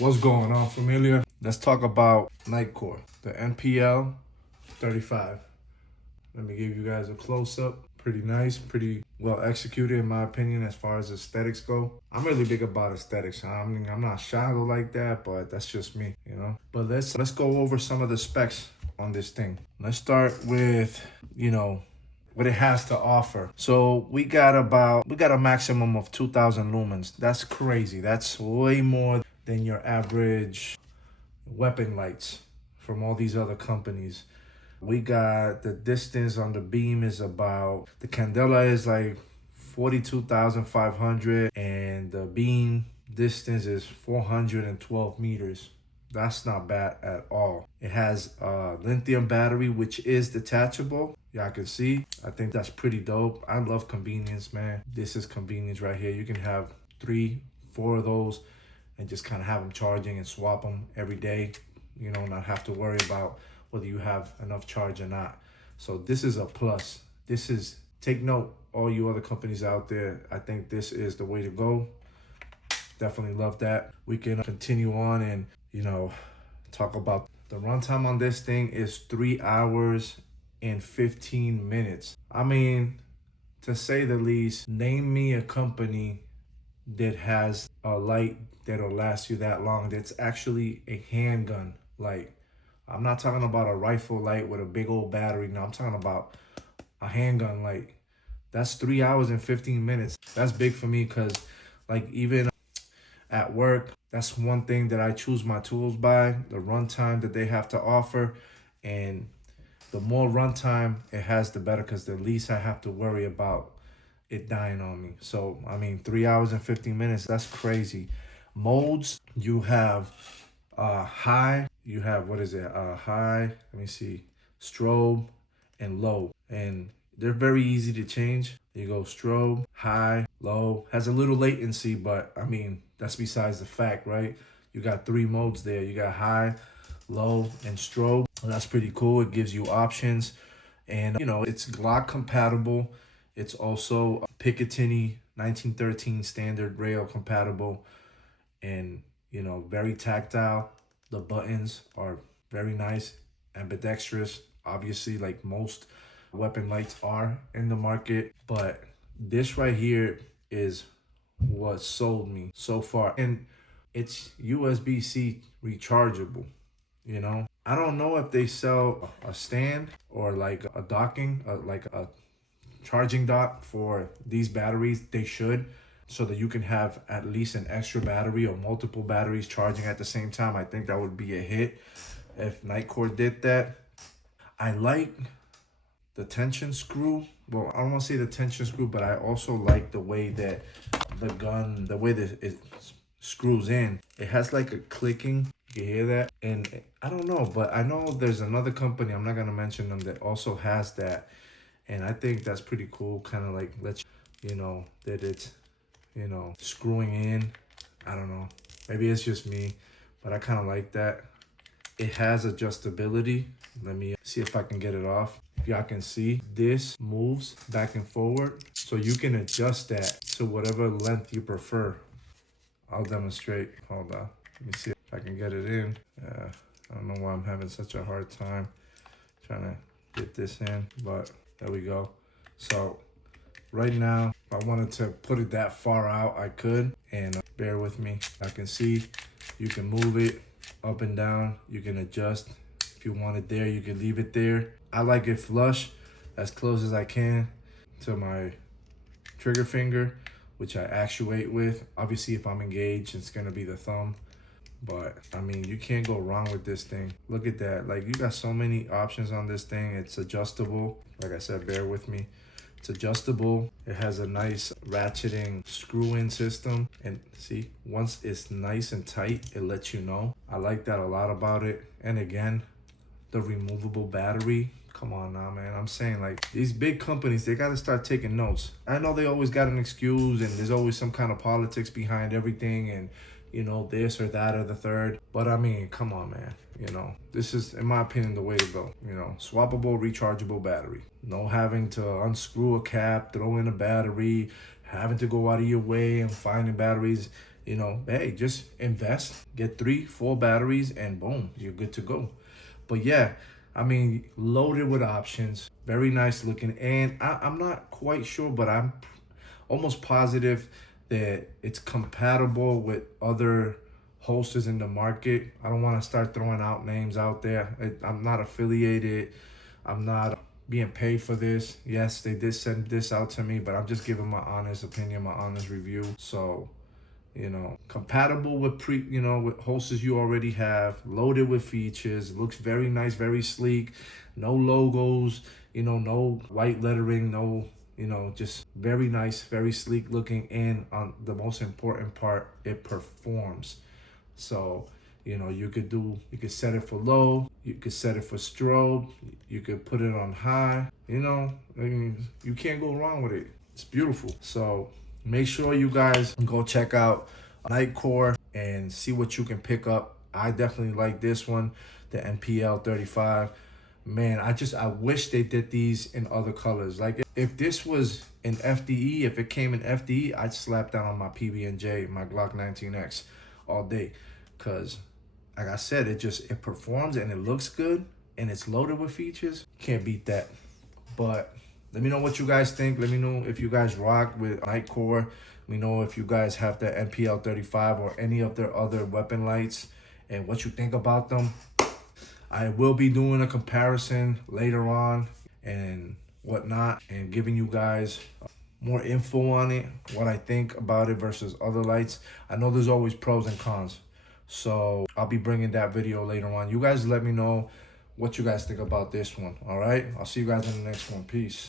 What's going on, familia? Let's talk about Nitecore, the NPL35. Let me give you guys a close-up. Pretty nice, pretty well executed in my opinion as far as aesthetics go. I'm really big about aesthetics. I mean, I'm not shallow like that, but that's just me, you know? But let's go over some of the specs on this thing. Let's start with, what it has to offer. So we got a maximum of 2,000 lumens. That's crazy. That's way more than your average weapon lights from all these other companies. We got the distance on the beam is about, the candela is like 42,500 and the beam distance is 412 meters. That's not bad at all. It has a lithium battery, which is detachable. Y'all can see. I think that's pretty dope. I love convenience, man. This is convenience right here. You can have 3, 4 of those and just kind of have them charging and swap them every day. Not have to worry about whether you have enough charge or not. So this is a plus. Take note, all you other companies out there. I think this is the way to go. Definitely love that. We can continue on and, talk about the runtime on this thing is 3 hours and 15 minutes. I mean, to say the least, name me a company that has a light that'll last you that long. That's actually a handgun light. I'm not talking about a rifle light with a big old battery. No, I'm talking about a handgun light. That's 3 hours and 15 minutes. That's big for me because, even at work, that's one thing that I choose my tools by, the runtime that they have to offer. And the more runtime it has, the better, because the least I have to worry about it dying on me. So, 3 hours and 15 minutes, that's crazy. Modes, you have high, you have, high, let me see, strobe, and low. And they're very easy to change. You go strobe, high, low. Has a little latency, but that's besides the fact, right? You got 3 modes there. You got high, low, and strobe. That's pretty cool. It gives you options. And, it's Glock compatible. It's also Picatinny 1913 standard rail compatible. And, very tactile. The buttons are very nice, ambidextrous, obviously, like most weapon lights are in the market. But this right here is what sold me so far. And it's USB-C rechargeable, I don't know if they sell a stand or like a docking, like a charging dock for these batteries. They should, so that you can have at least an extra battery or multiple batteries charging at the same time. I think that would be a hit if Nitecore did that. I like the tension screw. Well, I don't want to say the tension screw, but I also like the way that the way that it screws in. It has like a clicking. You can hear that? And I don't know, but I know there's another company, I'm not going to mention them, that also has that. And I think that's pretty cool. Kind of like lets you know that it's, screwing in. I don't know. Maybe it's just me, but I kind of like that. It has adjustability. Let me see if I can get it off. If y'all can see, this moves back and forward. So you can adjust that to whatever length you prefer. I'll demonstrate. Hold on. Let me see if I can get it in. I don't know why I'm having such a hard time trying to get this in, but there we go. So right now, if I wanted to put it that far out, I could. And bear with me. I can see you can move it up and down. You can adjust. If you want it there, you can leave it there. I like it flush, as close as I can to my trigger finger, which I actuate with. Obviously, if I'm engaged, it's gonna be the thumb. But you can't go wrong with this thing. Look at that. Like, you got so many options on this thing. It's adjustable. Like I said, bear with me. It's adjustable. It has a nice ratcheting screw-in system. And see, once it's nice and tight, it lets you know. I like that a lot about it. And again, the removable battery. Come on now, man. I'm saying, like, these big companies, they got to start taking notes. I know they always got an excuse, and there's always some kind of politics behind everything, and this or that or the third. But come on, man. This is, in my opinion, the way to go. Swappable, rechargeable battery. No having to unscrew a cap, throw in a battery, having to go out of your way and finding batteries. you know, hey, just invest, get 3-4 batteries, and boom, you're good to go. But yeah, I mean, loaded with options, very nice looking. And I'm not quite sure, but I'm almost positive that it's compatible with other holsters in the market. I don't want to start throwing out names out there. I'm not affiliated. I'm not being paid for this. Yes, they did send this out to me, but I'm just giving my honest opinion, my honest review. So, you know, compatible with with holsters you already have, loaded with features, looks very nice, very sleek, no logos, no white lettering, no, just very nice, very sleek looking. And on the most important part, it performs. So, you could set it for low, you could set it for strobe, you could put it on high, I mean, you can't go wrong with it. It's beautiful. So make sure you guys go check out Nitecore and see what you can pick up. I definitely like this one, the NPL35. Man, I wish they did these in other colors. Like if this was in FDE, if it came in FDE, I'd slap down on my PB&J, my Glock 19X all day. Cause like I said, it performs and it looks good and it's loaded with features. Can't beat that. But let me know what you guys think. Let me know if you guys rock with Nitecore. Let me know if you guys have the NPL35 or any of their other weapon lights and what you think about them. I will be doing a comparison later on and whatnot and giving you guys more info on it, what I think about it versus other lights. I know there's always pros and cons. So I'll be bringing that video later on. You guys let me know what you guys think about this one. All right, I'll see you guys in the next one. Peace.